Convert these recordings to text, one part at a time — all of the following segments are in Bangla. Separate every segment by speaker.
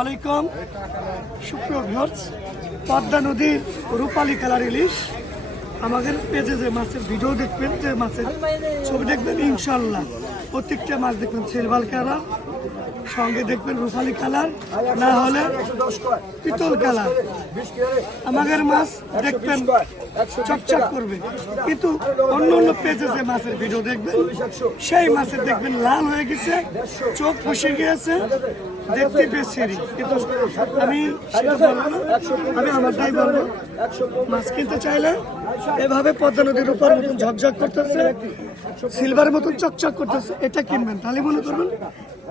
Speaker 1: আলাইকুম। সুপ্রিয় ভিউয়ার্স, পদ্মা নদীর রূপালী কালার ইলিশ। আমাদের পেজে যে মাছের ভিডিও দেখবেন, যে মাছের ছবি দেখবেন ইনশাল্লাহ প্রত্যেকটা মাছ দেখবেন সিলভার কালার সঙ্গে দেখবেন রূপালী কালার, না হলে পিতল কালার। আমাদের মাছ দেখবেন চকচক করবে। কিন্তু অন্য অন্য পেজে যে মাছের ভিডিও দেখবেন, সেই মাছের দেখবেন লাল হয়ে গেছে, চোখ বসে গিয়েছে, দেখতে বেশি কিন্তু আমি সেটা বলব আমি আমারটাই বলব। মাছ কিনতে চাইলে এভাবে পদ্মা নদীর উপর মতন ঝকঝক করতেছে সিলভার মতন চকচক করতেছে, এটা কিনবেন। তাহলে মনে করবেন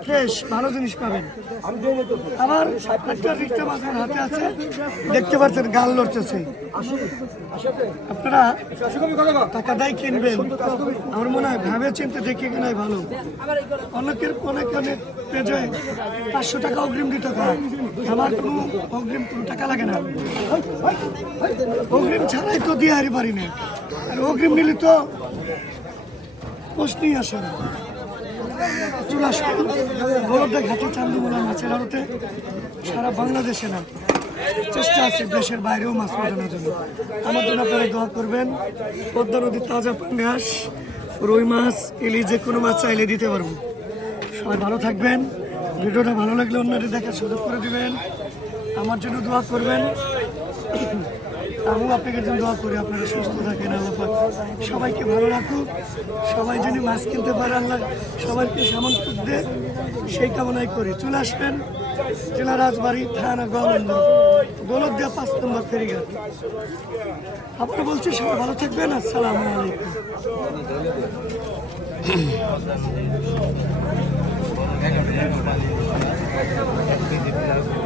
Speaker 1: ফ্রেশ, ভালো জিনিস পাবেন। আবার একটা রিক্তা মাছ আমার হাতে আছে, দেখতে পাচ্ছেন গাল লড়তেছে। আপনারা টাকা দেয় কিনবেন। আমার মনে হয় ভাবে চিনতে দেখে কেনাই ভালো। অনেকের অনেক অনেক পেজে পাঁচশো টাকা অগ্রিম দিতে হয়। আমার কোনো অগ্রিম কোনো টাকা লাগে না। অগ্রিম ছাড়াই তো দিয়ে হারি পারি না। আর অগ্রিম নিলে তো প্রশ্নই আসে না। চলে আসবেন বলদা ঘাটে চান্দুমোলা মাছের আড়তে সারা বাংলাদেশে না, চেষ্টা আছে দেশের বাইরেও মাছ পাঠানোর জন্য। আমার জন্য আপনারা দোয়া করবেন, পদ্মা নদীর তাজা পাঙ্গাস রুই মাছ ইলি যে কোনো মাছ চাইলে দিতে পারব। সবাই ভালো থাকবেন, ভিডিওটা ভালো লাগলে অন্যদের দেখার সুযোগ করে দিবেন। আমার জন্য দোয়া করবেন। আমিও আপনাকে জন্য দোয়া করি আপনারা সুস্থ থাকেন আল্লাহ পাক সবাইকে ভালো রাখুক। সবাই যেন মাছ কিনতে পারে আল্লাহ সবাইকে সামন্ত দে সেই কামনাই করি। চলে আসবেন জেলা রাজবাড়ি থানা গলন্দ দৌলত দেওয়া পাঁচ নম্বর ফেরিঘাট। আপনারা বলছি সবাই ভালো থাকবেন আসসালামু আলাইকুম।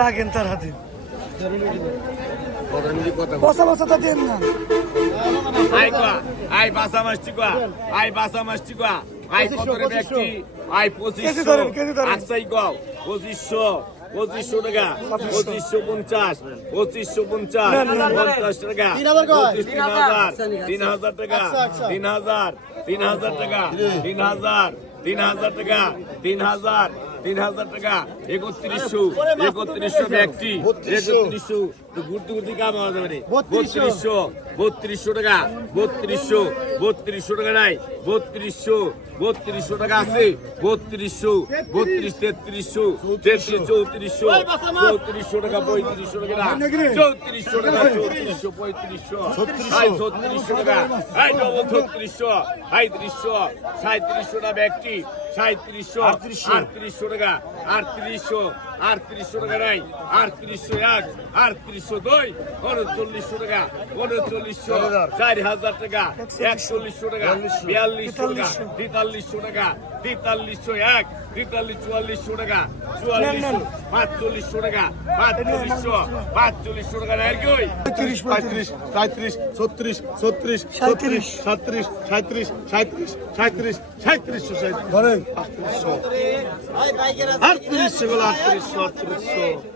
Speaker 1: রাখেন তার হাতে। বসা বসা তা দেন না।
Speaker 2: আই কোয়া আই বাসা কোয়া আই বাসা মাসটি কোয়া আই ব্যক্তি আই
Speaker 1: কেজি
Speaker 2: পঁচিশশো
Speaker 1: ধরেন, কেজি ধরেন।
Speaker 2: আকসাই কোয়া পঁচিশশো পঁচিশশো টাকা পঁচিশশো। পঞ্চাশ পঁচিশশো পঞ্চাশ। পঞ্চাশ টাকা পঁচিশ তিন হাজার। তিন হাজার টাকা তিন হাজার তিন হাজার টাকা তিন হাজার তিন হাজার টাকা তিন হাজার তিন হাজার টাকা একত্রিশশো একত্রিশশো ব্যক্তি একত্রিশশো ঘুরতে ঘুরতে কাম হওয়া যাবে বত্রিশশো। বত্রিশশো টাকা বত্রিশশো বত্রিশশো টাকা নাই বত্রিশশো বত্রিশশো টাকা আছে বত্রিশশো বত্রিশ তেত্রিশশো তেত্রিশ চৌত্রিশশো চৌত্রিশশো টাকা পঁয়ত্রিশশো টাকা চৌত্রিশশো টাকা চৌত্রিশশো পঁয়ত্রিশশো আই ছত্রিশশো টাকা। আই ডবল ছত্রিশশো সাঁত্রিশশো সাঁত্রিশশো টাকা ব্যক্তি সাঁত্রিশশো আটত্রিশশো টাকা আটত্রিশশো আটত্রিশশো টাকা নাই আটত্রিশশো এক আটত্রিশশো দুই উনচল্লিশশো টাকা উনচল্লিশশো চার হাজার টাকা একচল্লিশশো টাকা বিয়াল্লিশশো টাকা তেতাল্লিশশো টাকা তেতাল্লিশশো এক
Speaker 3: დიტალი ძვალი შურაგა ძვალი ბათული შურაგა ბათული შო ბათული შურაგა ერგოი 35
Speaker 1: 35
Speaker 3: 36 36 36 36 36 36
Speaker 1: 36 36 36 გარე. 38 აი ბაიგერა 38 38 38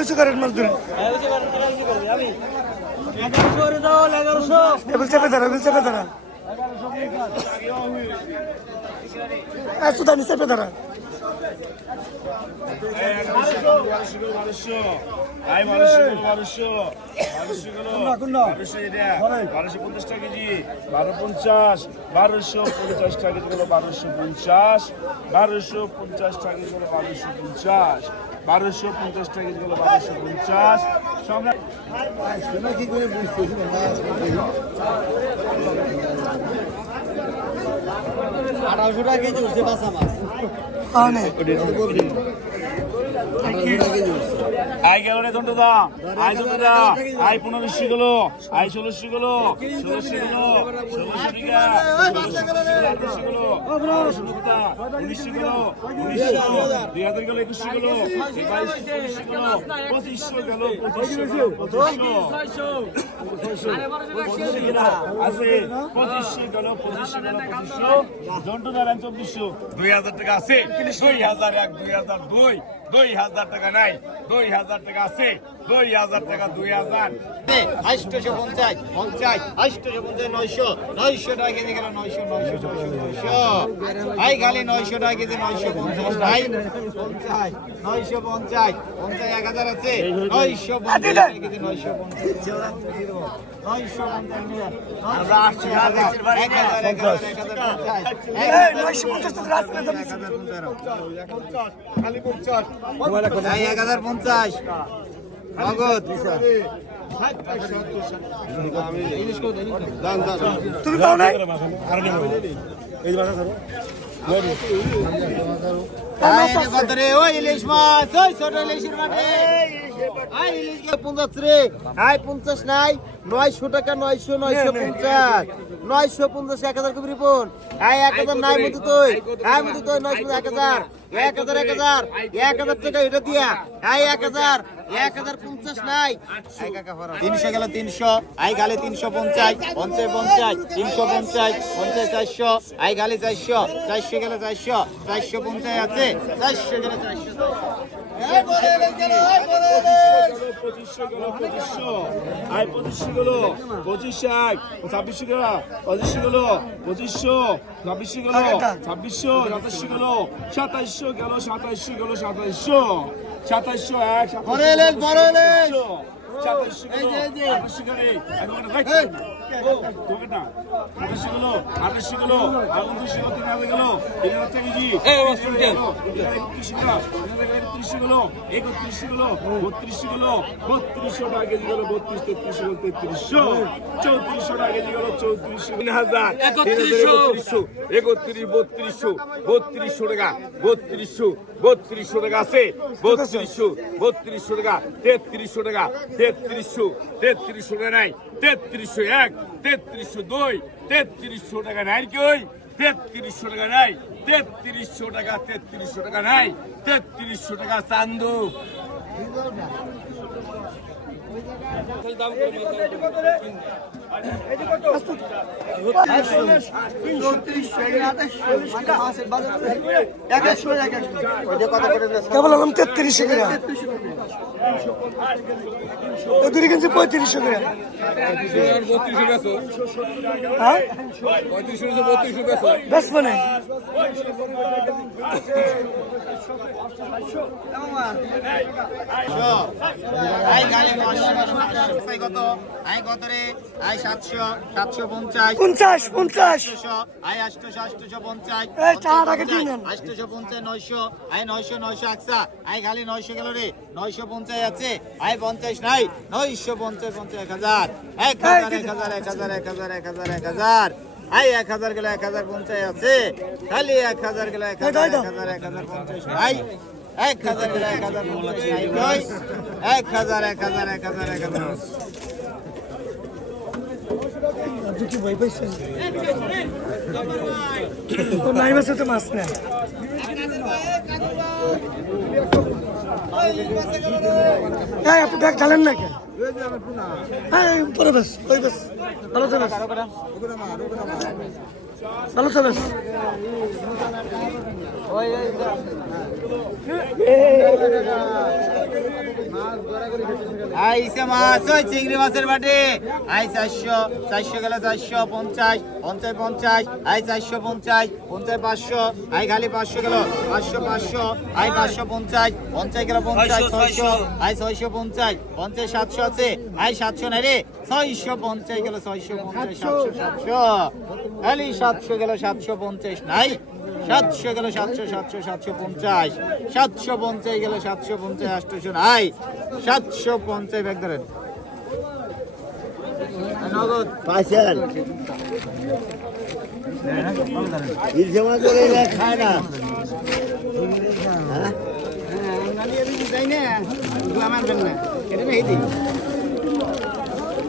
Speaker 1: উঁচু করেন ধরে এবার চেপে ধরা এবার চেপে ধরা সুদানি চেপে ধরা
Speaker 2: বারোশো পঞ্চাশ টাকা গেল বারোশো পঞ্চাশ বারোশো পঞ্চাশ টাকা গেল বারোশো পঞ্চাশ বারোশো পঞ্চাশ টাকা গেল বারোশো পঞ্চাশ কি করে
Speaker 4: আঠারোশো টাকা কেজি উঠছে বাসা মাছ
Speaker 1: ਆਨੇ
Speaker 5: আই গেল রে দা আই দা আই পনেরোশো গেলো গেলো ষোলোশো গেলো ষোলোশো গেলো উনিশশো গেলো দুই হাজার গেলো একুশশো গেলো পঁচিশশো গেলো পঁচিশশো আছে, পঁচিশশো গেল পঁচিশশো গেল পঁচিশশো জন্টু দাঁড়ান দুই হাজার টাকা আছে, দুই হাজার এক, দুই হাজার দুই দুই হাজার টাকা নাই দুই হাজার টাকা আছে। দুই হাজার টাকা দুই হাজার।
Speaker 6: আষ্টশো পঞ্চাশ পঞ্চাশ আষ্টশো পঞ্চাশ নয়শো নয়শো টাকা কেজি গেল নয়শো নয়শো নয়শো। নয়শো আই গালি নয়শো টাকা কেজি নয়শো পঞ্চাশ। ভাই পঞ্চাশ নয়শো পঞ্চাশ পঞ্চাশ এক হাজার আছে। নয়শো পঞ্চাশ কেজি নয়শো পঞ্চাশ। নয়শো পঞ্চাশ এক হাজার এক হাজার এক হাজার হাজার পঞ্চাশ। এক হাজার
Speaker 1: 950 তো রাস্তায় দাম
Speaker 6: এক হাজার পঞ্চাশ। নগদ
Speaker 1: তুমি পাও নাই?
Speaker 6: আয় পঞ্চাশ নাই নয়শো টাকা নয়শো নয়শো পঞ্চাশ। নয়শো পঞ্চাশ এক হাজার কবি রিপন। আয় এক হাজার নাই মতো তুই। আয় মতো তুই নয়শো এক হাজার। এক হাজার এক হাজার। এক হাজার টাকা এটা দিয়া। আয় এক হাজার। এক হাজার পঞ্চাশ নাই। আয় কাকা ফরাও। তিনশো গেল তিনশো আই গালে তিনশো পঞ্চাশ পঞ্চাশ পঞ্চাশ তিনশো পঞ্চাশ পঞ্চাশ চারশো আই গালে চারশো চারশো গেলে চারশো চারশো পঞ্চাশ আছে চারশো গেলে চারশো।
Speaker 5: পঁচিশশো গেল পঁচিশশো। পঁচিশশো গেল এক ছাব্বিশশো গেল পঁচিশশো গেল পঁচিশশো। ছাব্বিশশো গেল ছাব্বিশশো সাতাশশো গেল সাতাইশশো গেল সাতাইশশো গেল সাতাইশশো। সাতাইশশো এক
Speaker 6: বড় ইলিশ, বড় ইলিশ।
Speaker 5: সাতাইশশো
Speaker 6: এই যে, এই
Speaker 5: গেল আঠাশশো গেল উনত্রিশশো গেল তিন হাজার গেল তিন হাজার কেজি। একত্রিশশো গেল একত্রিশশো গেল একত্রিশশো গেল বত্রিশশো গেল বত্রিশশো টাকা কেজি গেল বত্রিশ তেত্রিশশো গেল তেত্রিশশো। চৌত্রিশশো টাকা কেজি গেল চৌত্রিশশো। তিন হাজার একত্রিশশো একত্রিশ বত্রিশশো বত্রিশশো টাকা বত্রিশশো বত্রিশশো টাকা আছে বত্রিশশো বত্রিশশো টাকা তেত্রিশশো টাকা তেত্রিশশো তেত্রিশশো টাকা নাই। তেত্রিশশো এক, তেত্রিশশো দুই, তেত্রিশশো টাকা নাই কি ওই? তেত্রিশশো টাকা নাই, তেত্রিশশো টাকা তেত্রিশশো টাকা নাই, তেত্রিশশো টাকা চান্দু।
Speaker 1: কেবল আলাম তেত্রিশশো করে দুই কিনছি পঁয়ত্রিশশো করে হ্যাঁ? বেশ মানে।
Speaker 6: আই পাঁচশো কত রে আই সাতশো সাতশো পঞ্চাশ
Speaker 1: পঞ্চাশ পঞ্চাশ।
Speaker 6: আই আটশোশো আটশোশো পঞ্চাশ। আটশোশো পঞ্চাশ নয়শো আই নয়শো নয়শো আকসা আই গালি নয়শো গেল রে নয়শো পঞ্চাশ আছে আই পঞ্চাশ নাই নয়শো পঞ্চাশ পঞ্চাশ এক হাজার এক হাজার এক হাজার এক হাজার এক হাজার এক হাজার এক হাজার আই এক হাজার গেলে এক হাজার পঞ্চাশ আছে খালি এক হাজার গেলে এক হাজার এক হাজার এক হাজার পঞ্চাশ নাই। এক হাজার এক হাজার এক হাজার এক হাজার এক হাজার এক হাজার
Speaker 1: মাছ নেই। হ্যাঁ হ্যাঁ ভালো বেশ ভালো বেশ
Speaker 6: আইসে মাছ, ওই চিংড়ি মাছের বাটে। আই চারশো চারশো গেলে চারশো, পঞ্চাশ পঞ্চাশ পঞ্চাশ, আই চারশো, পঞ্চাশ পঞ্চাশ, পাঁচশো, আই খালি পাঁচশো গেল, পাঁচশো পাঁচশো, আই পাঁচশো, পঞ্চাশ পঞ্চাশ গেল, পঞ্চাশ, ছয়শো, আই ছয়শো, পঞ্চাশ পঞ্চাশ, সাতশো আছে, আই সাতশো নাই রে। ছয়শো পঞ্চাশ গেল ছয়শো পঞ্চাশ সাতশো। সাতশো খালি সাতশো গেল সাতশো পঞ্চাশ। নাই সাতশো গেল সাতশো সাতশো সাতশো পঞ্চাশ। সাতশো পঞ্চাশ গেল সাতশো পঞ্চাশ আটশো। নাই সাতশো পঞ্চাশ ব্যাগ ধরেন। নগদ।
Speaker 4: পাইছেন। করে খায় না। হ্যাঁ?
Speaker 6: না। নেই দিই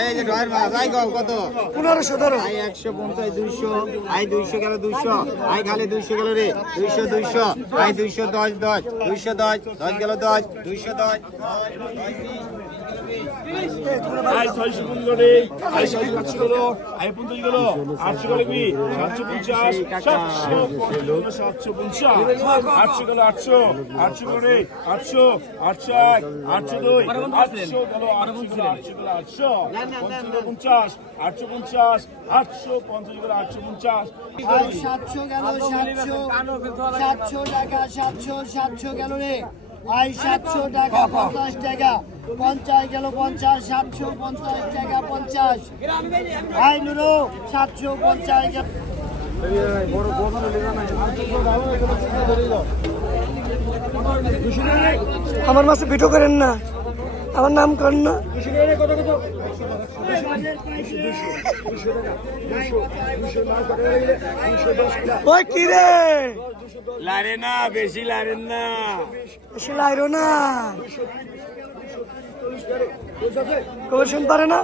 Speaker 6: এই যে ঢয়ের মাছ আয় গাও কত?
Speaker 1: পনেরোশো ধরো।
Speaker 6: আই একশো পঞ্চাশ দুইশো আই দুইশো গেল দুইশো আই খালি দুইশো গেল রে দুইশো দুইশো আই দুইশো দশ দশ দুইশো দশ দশ গেল দশ দুইশো দশ
Speaker 5: আই ছয়শো পনেরো রে আই ছয়শো সাতশো গেলো আই পঞ্চাশ গেলো আটশো গেলো কি? সাতশো পঞ্চাশ সাতশো আটশো গেলো আটশো আটশো আটশো আটশো এক আটশো দুই আটশো গেলো আটশো আটশো গেলো আটশো। পঞ্চাশ আটশো পঞ্চাশ আটশো পঞ্চাশ গেলো আটশো পঞ্চাশ।
Speaker 1: সাতশো গেল সাতশো। সাতশো টাকা সাতশো সাতশো গেল রে। আই সাতশো টাকা পঞ্চাশ টাকা। পঞ্চাশ গেল পঞ্চাশ সাতশো পঞ্চাশ টাকা পঞ্চাশ। আই নুরো সাতশো পঞ্চাশ গেল। আমার মাসে ভিডিও করেন না। আমার নাম কান্না না ওই কি রে?
Speaker 5: লারে না বেশি লারেন না।
Speaker 1: বেশি লাইরো না। কমিশন পারে না?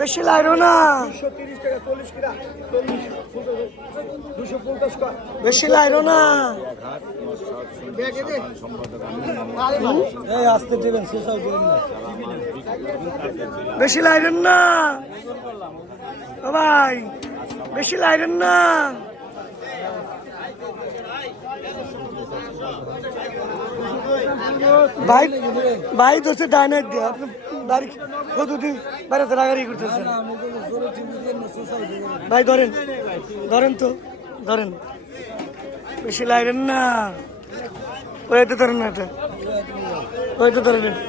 Speaker 1: বেশি লাইরো না। বেশি লাইরো না। বেশি লাইরেন না। ভাই বেশি লাইরেন না। ভাই ভাই দোষে ডাইনার দিয়ে আপনি বাড়ি কতদিন বাড়িতে রাগারি করতেছেন? ভাই, ধরেন ধরেন তো, ধরেন। বেশি লাইরেন না। ওইতে ধরেন না এটা। ওইতে ধরেন এটা।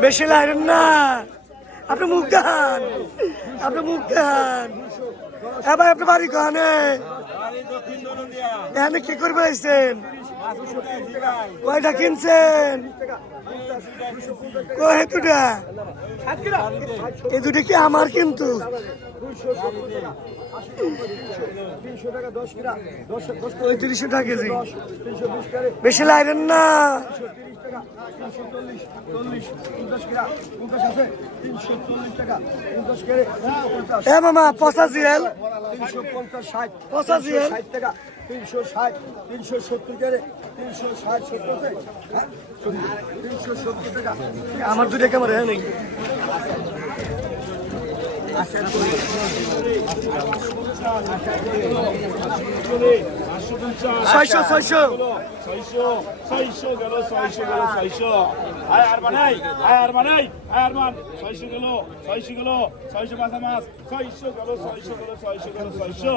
Speaker 1: বেশি লাইরেন না। আপনি মুখ দেখান। আপনি মুখ দেখান। হ্যাঁ আপনি বাড়ি কানে এখানে কি করবে আইসেন কয়টা কিনছেন? কয় দুটা? এই দুটা কি আমার কিন্তু? টাকা কেজি। বেশি লাইরেন না। এ মামা পঁচাশি এল। পঁচাশি এল।
Speaker 4: ষাট টাকা। তিনশো ষাট, তিনশো সত্তর করে তিনশো ষাট, সত্তর হ্যাঁ? তিনশো সত্তর টাকা।
Speaker 1: আমার দুটা ক্যামেরা হ্যাঁ
Speaker 5: পঞ্চাশ
Speaker 1: ছয়শো ছয়শো।
Speaker 5: ছয়শো ছয়শো গেল ছয়শো। গেল ছয়শো ছয়শো গেল ছয়শো গেল, ছয়শো ছয়শো গেল ছয়শো গেল, ছয়শো ছয়শো।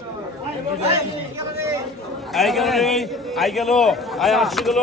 Speaker 5: আই গেল আই গেল আই আটশো গেল।